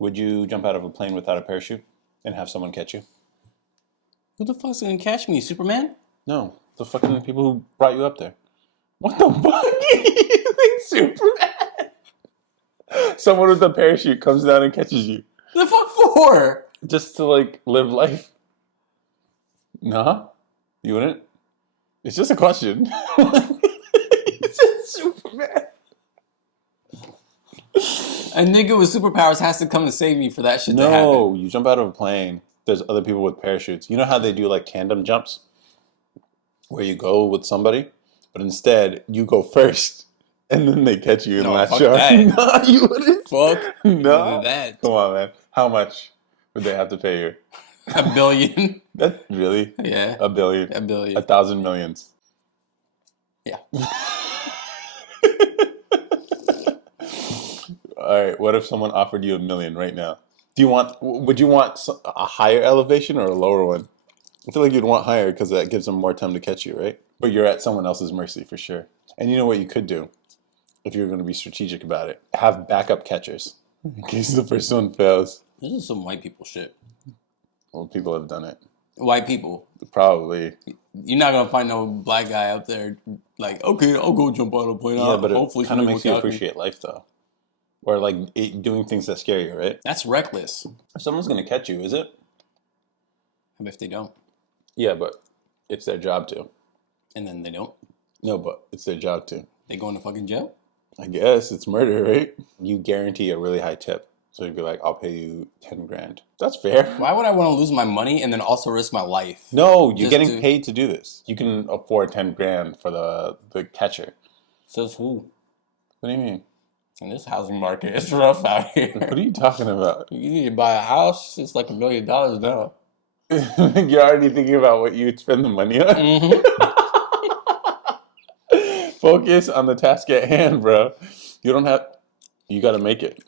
Would you jump out of a plane without a parachute and have someone catch you? Who the fuck's gonna catch me? Superman? No, the fucking people who brought you up there. What the fuck? You think Superman? Someone with a parachute comes down and catches you. The fuck for? Just to, like, live life. Nah? You wouldn't? It's just a question. It's just Superman. A nigga with superpowers has to come and save me for that shit to happen. No, you jump out of a plane. There's other people with parachutes. You know how they do, like, tandem jumps? Where you go with somebody? But instead, you go first. And then they catch you and latch on. No, you wouldn't. Fuck. No. That. Come on, man. How much would they have to pay you? $1 billion. That really? Yeah. $1 billion. $1 billion. 1,000 millions. Yeah. All right. What if someone offered you $1 million right now? Would you want a higher elevation or a lower one? I feel like you'd want higher because that gives them more time to catch you, right? But you're at someone else's mercy for sure. And you know what you could do if you're going to be strategic about it? Have backup catchers in case the first one fails. This is some white people shit. Well, people have done it. White people. Probably. You're not going to find no black guy out there like, okay, I'll go jump out of a plane. Yeah, but hopefully it kind of makes you appreciate life, though. Or, like, doing things that scare you, right? That's reckless. If someone's going to catch you, is it? And if they don't? Yeah, but it's their job to. And then they don't? No, but it's their job to. They go into fucking jail? I guess. It's murder, right? You guarantee a really high tip. So you'd be like, I'll pay you 10 grand. That's fair. Why would I want to lose my money and then also risk my life? No, you're getting paid to do this. You can afford 10 grand for the catcher. Says who? What do you mean? In this housing market, it's rough out here. What are you talking about? You need to buy a house, it's like $1 million now. You're already thinking about what you'd spend the money on? Mm-hmm. Focus on the task at hand, bro. You got to make it.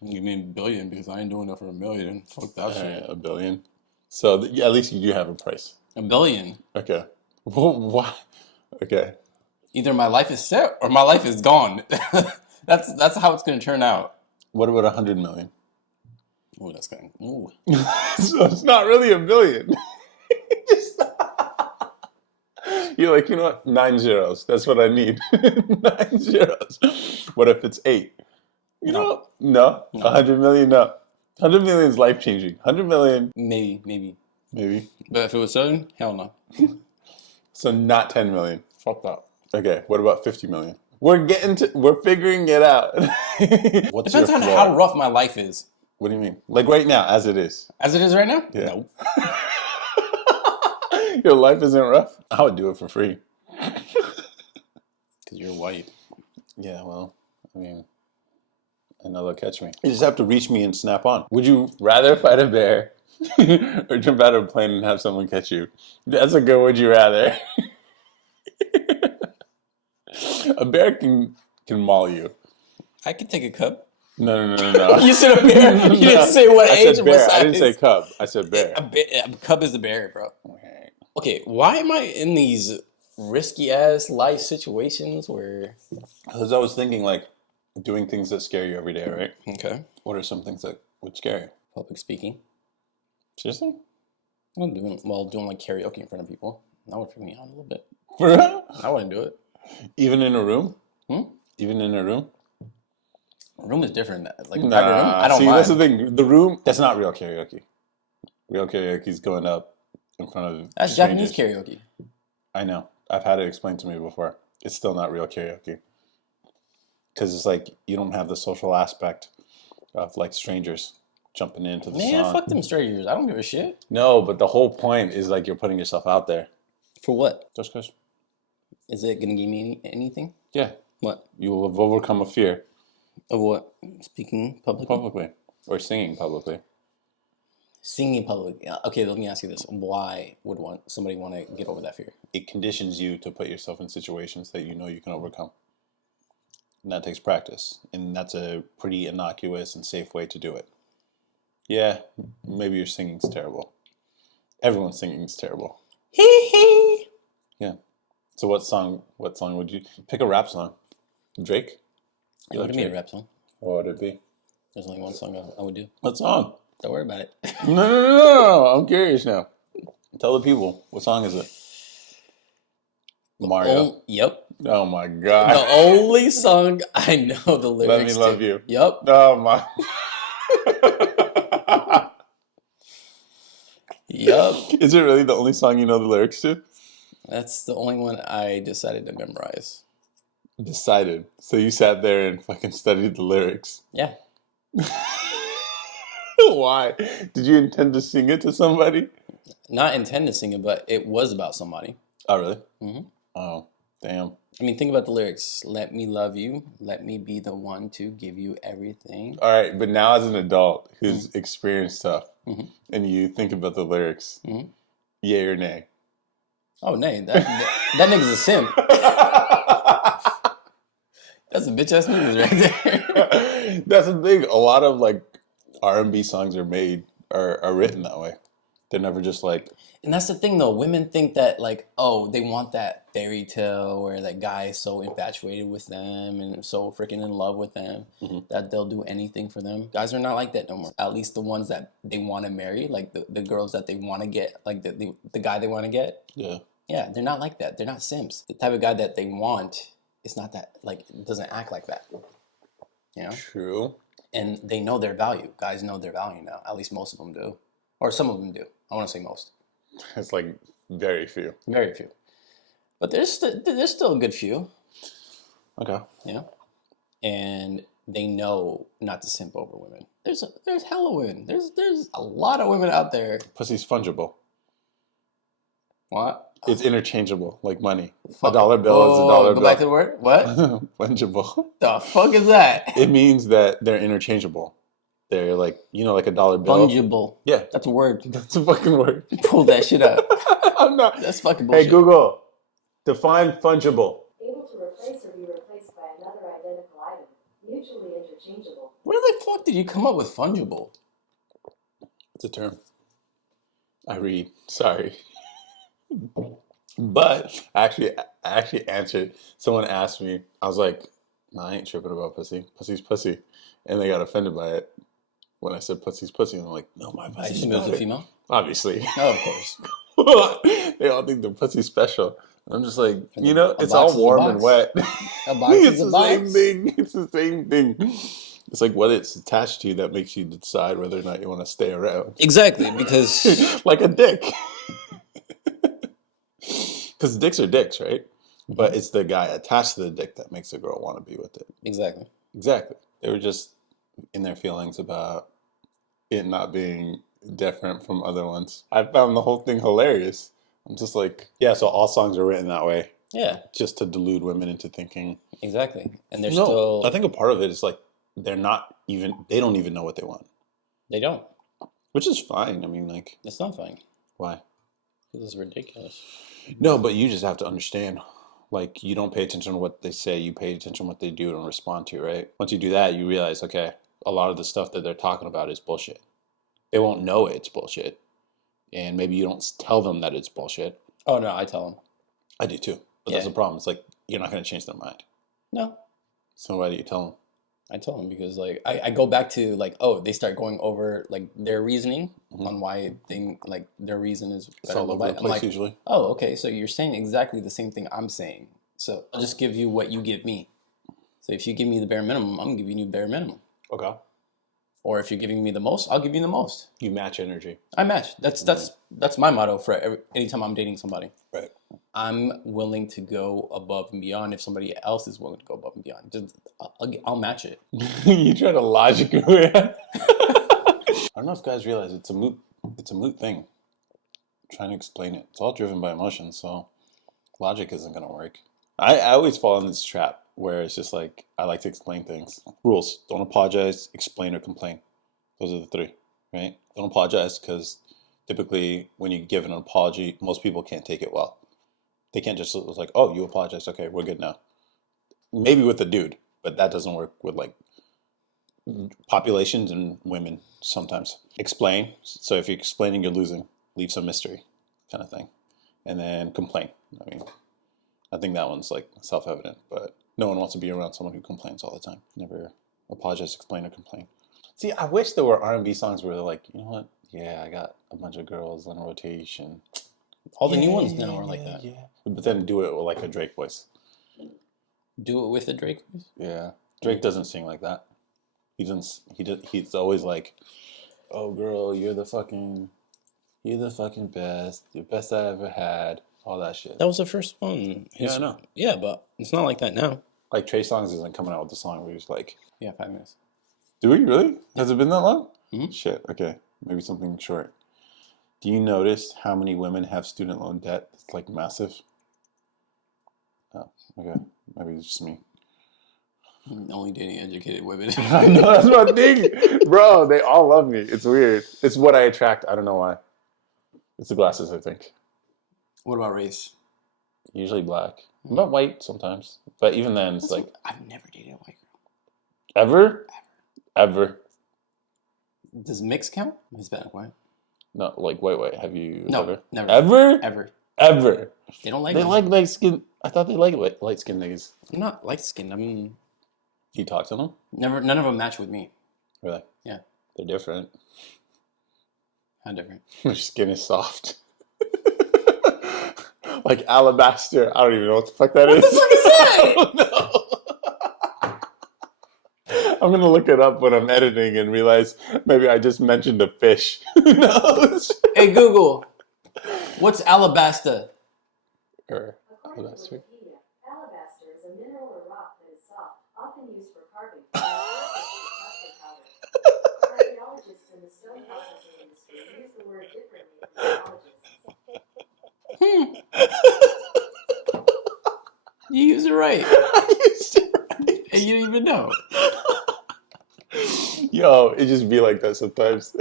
You mean $1 billion because I ain't doing it for $1 million. Fuck that shit. $1 billion. So at least you do have a price. $1 billion. Okay. Well, what? Okay. Either my life is set or my life is gone. That's how it's gonna turn out. What about 100 million? Oh, that's kind of. Ooh. So it's not really $1 billion. You're like, you know what? 9 zeros. That's what I need. 9 zeros. What if it's 8? You know? No. 100 million, no. 100 million is life changing. 100 million. Maybe. Maybe. But if it was certain, hell no. So not 10 million. Fuck that. Okay. What about 50 million? We're figuring it out. What's Depends on how rough my life is. What do you mean? Like right now, as it is. As it is right now? Yeah. No. Your life isn't rough? I would do it for free. Because you're white. Yeah, well, I mean, I know they'll catch me. You just have to reach me and snap on. Would you rather fight a bear or jump out of a plane and have someone catch you? That's a good would you rather. A bear can maul you. I could take a cub. No. You said a bear? You didn't say what age said or bear. what size. I didn't say cub. I said bear. A cub is a bear, bro. Okay, why am I in these risky-ass life situations where... Because I was thinking, like, doing things that scare you every day, right? Okay. What are some things that would scare you? Public speaking. Seriously? I'm doing like karaoke in front of people. That would freak me out a little bit. For real? I wouldn't do it. Even in a room? Hmm? Even in a room? A room is different. Like a private room, I don't see, mind. That's the thing. The room, that's not real karaoke. Real karaoke is going up in front of That's strangers. Japanese karaoke. I know. I've had it explained to me before. It's still not real karaoke. Because it's like, you don't have the social aspect of like strangers jumping into the song. Man, fuck them strangers. I don't give a shit. No, but the whole point is like you're putting yourself out there. For what? Just because. Is it going to give me anything? Yeah. What? You will have overcome a fear. Of what? Speaking publicly? Publicly. Or singing publicly. Singing publicly. Okay, let me ask you this. Why would somebody want to get over that fear? It conditions you to put yourself in situations that you know you can overcome. And that takes practice. And that's a pretty innocuous and safe way to do it. Yeah, maybe your singing's terrible. Everyone's singing is terrible. Hee hee. Yeah. So what song would you pick? A rap song? Drake? What do you mean a rap song? What would it be? There's only one song I would do. What song? Don't worry about it. No. I'm curious now. Tell the people. What song is it? Mario. Yep. Oh my God. The only song I know the Let Me lyrics Love to. You. Yep. Oh my. Yep. Is it really the only song you know the lyrics to? That's the only one I decided to memorize. Decided. So you sat there and fucking studied the lyrics. Yeah. Why? Did you intend to sing it to somebody? Not intend to sing it, but it was about somebody. Oh, really? hmm Oh, damn. I mean, think about the lyrics. Let me love you. Let me be the one to give you everything. All right, but now as an adult who's experienced stuff, Mhm. and you think about the lyrics, Mhm. yay or nay? Oh, nay. That nigga's a simp. That's a bitch ass niggas right there. That's the thing. A lot of like R&B songs are written that way. They're never just like, And that's the thing, though. Women think that, like, oh, they want that fairy tale where that guy is so infatuated with them and so freaking in love with them that they'll do anything for them. Guys are not like that no more. At least the ones that they want to marry, like the girls that they want to get, like the guy they want to get. yeah, Yeah, they're not like that. They're not simps. The type of guy that they want is not that, like, doesn't act like that. You know? true. And they know their value. Guys know their value now. At least most of them do. Or some of them do. I want to say most. It's like very few. Very few. But there's still a good few, Okay. you know? And they know not to simp over women. There's hella women. There's a lot of women out there. Pussy's fungible. What? It's interchangeable, like money. A dollar bill is a Whoa, dollar go bill. back to the word? What? Fungible. The fuck is that? It means that they're interchangeable. They're like, like a dollar bill. Fungible. Yeah. That's a word. That's a fucking word. Pull that shit up. I'm not. That's fucking bullshit. Hey, Google, define fungible. Able to replace or be replaced by another identical item, mutually interchangeable. Where the fuck did you come up with fungible? It's a term. I read. Sorry. But I actually answered. Someone asked me. I was like, "No, I ain't tripping about pussy. Pussy's pussy," and they got offended by it when I said pussy's pussy. And I'm like, "No, my I pussy's assume it was a better." female. Obviously, Oh, of course. they all think the pussy's special. And I'm just like, A it's box all is a warm and box. wet. A box It's is a the box. same thing. It's the same thing. It's like what it's attached to that makes you decide whether or not you want to stay around. Exactly, because Like a dick. Because dicks are dicks, right? But it's the guy attached to the dick that makes the girl want to be with it. exactly. Exactly. They were just in their feelings about it not being different from other ones. I found the whole thing hilarious. I'm just like, yeah, so all songs are written that way. Yeah, Just to delude women into thinking. exactly. And they're No, still I think a part of it is like they don't even know what they want. they don't. Which is fine. I mean, like, It's not fine. why? Because it's ridiculous. No, but you just have to understand. Like, you don't pay attention to what they say, you pay attention to what they do and respond to, right? Once you do that, you realize, okay, a lot of the stuff that they're talking about is bullshit. They won't know it's bullshit. And maybe you don't tell them that it's bullshit. Oh no, I tell them. I do too. But Yeah. that's the problem. It's like, you're not going to change their mind. No, So why do you tell them? I tell them because like I go back to like they start going over like their reasoning on why like their reason is It's better all than over the mine. I'm place like, usually. oh, okay, so you're saying exactly the same thing I'm saying. So I'll just give you what you give me. So if you give me the bare minimum, I'm giving you bare minimum. Okay. Or if you're giving me the most, I'll give you the most. You match energy. I match. That's my motto for anytime I'm dating somebody. Right. I'm willing to go above and beyond if somebody else is willing to go above and beyond. Just, I'll match it. You try to logic it. I don't know if guys realize it's a moot thing. I'm trying to explain it. It's all driven by emotions, so logic isn't gonna work. I always fall in this trap where it's just like I like to explain things. Rules: don't apologize, explain, or complain. Those are the three, right? Don't apologize because typically when you give an apology, most people can't take it well. They can't just like, oh, you apologized, okay, we're good now. Maybe with a dude, but that doesn't work with like populations and women sometimes. Explain. So if you're explaining, you're losing. Leave some mystery, kind of thing. And then complain. I mean, I think that one's like self-evident, but no one wants to be around someone who complains all the time. Never apologize, explain, or complain. See, I wish there were R&B songs where they're like, you know what? Yeah, I got a bunch of girls on rotation. All the new ones now are like that. Yeah. But then do it with like a Drake voice. Do it with a Drake voice? Yeah. Drake doesn't sing like that. He's always like, oh girl, you're the fucking best. The best I ever had. All that shit. That was the first one. Yeah, I know. Yeah, but it's not like that now. Like Trey Songz isn't coming out with a song where he's like, Yeah, 5 minutes. do we really? Has it been that long? Mhm. Shit, okay. Maybe something short. Do you notice how many women have student loan debt? It's like massive. Oh, okay. Maybe it's just me. Only dating educated women. I know, that's my thing. Bro, they all love me. It's weird. It's what I attract. I don't know why. It's the glasses, I think. What about race? Usually black. But white sometimes. But even then, it's like... I've never dated a white girl. Ever? Ever. Does mix count? Hispanic white? No, like white. Have you No, ever? never. Ever? Ever. Ever. They don't like They us. like light skin. I thought they liked light skin niggas. I'm not light skinned. I mean, You talk to them? none of them match with me. Really? Yeah. They're different. How different? Their skin is soft. Like Alabaster. I don't even know what the fuck that is. What the fuck is that? I don't know. I'm gonna look it up when I'm editing and realize maybe I just mentioned a fish. Who knows? Hey Google, what's alabaster? Or According to Alabaster. Wikipedia, alabaster is a mineral or rock that is soft, often used for carving, and custard powder. Archaeologists in the stone processing industry use the word differently from geologists. You use it right, I used it right. and you didn't even know. Yo, it just be like that sometimes.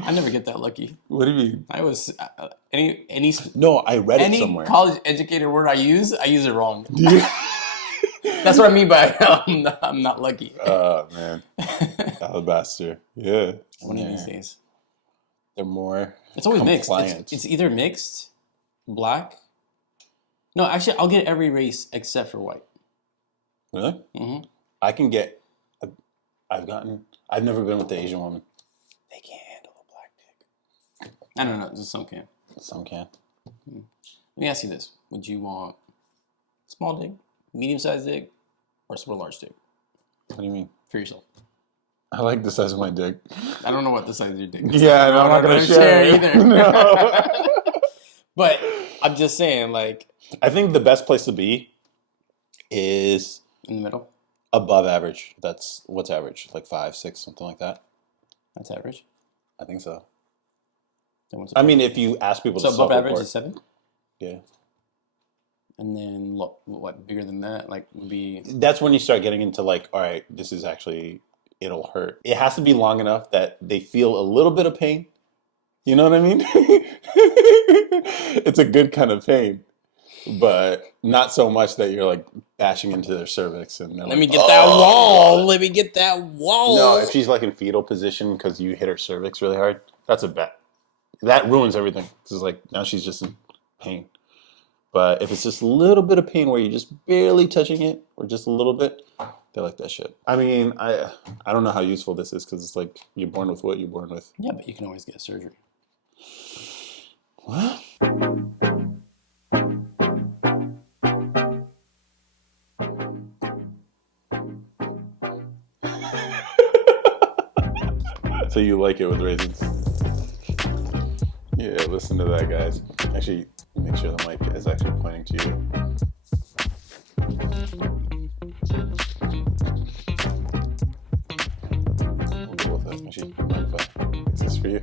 I never get that lucky. What do you mean? I was any No, I read it any somewhere. college educated word I use it wrong. Do you? That's what I mean by I'm not lucky. Oh man, Alabaster. Yeah. One of these days. They're more. It's always mixed. compliant. It's either mixed, black. No, actually, I'll get every race except for white. Really? Mm-hmm. I can get. I've never been with the Asian woman. They can't handle a black dick. I don't know. Just some can. Some can. Let me ask you this: would you want small dick, medium-sized dick, or super large dick What do you mean? for yourself? I like the size of my dick. I don't know what the size of your dick is. Yeah, and I'm not gonna share it. either. No. But I'm just saying, like, I think the best place to be is in the middle. above average. That's what's average, like 5, 6, something like that. That's average. I think so. Then what's I mean, if you ask people so to above average self-report, is 7, yeah, and then what bigger than that? Like would be that's when you start getting into like, all right, this is actually it'll hurt. It has to be long enough that they feel a little bit of pain. You know what I mean? It's a good kind of pain, but not so much that you're like bashing into their cervix and they're let like, me get that wall. Let me get that wall. No, if she's like in fetal position because you hit her cervix really hard, that's a bet. That ruins everything. This is like now she's just in pain. But if it's just a little bit of pain where you're just barely touching it, or just a little bit, they like that shit. I mean, I don't know how useful this is because it's like you're born with what you're born with. Yeah, but you can always get surgery. What? So you like it with raisins? Yeah, listen to that, guys. Actually, make sure the mic is actually pointing to you. We'll go with it. Actually, mind if is this for you?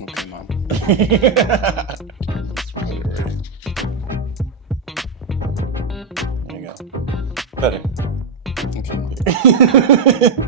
Okay, Mom. There you go. Better. Okay, Mom.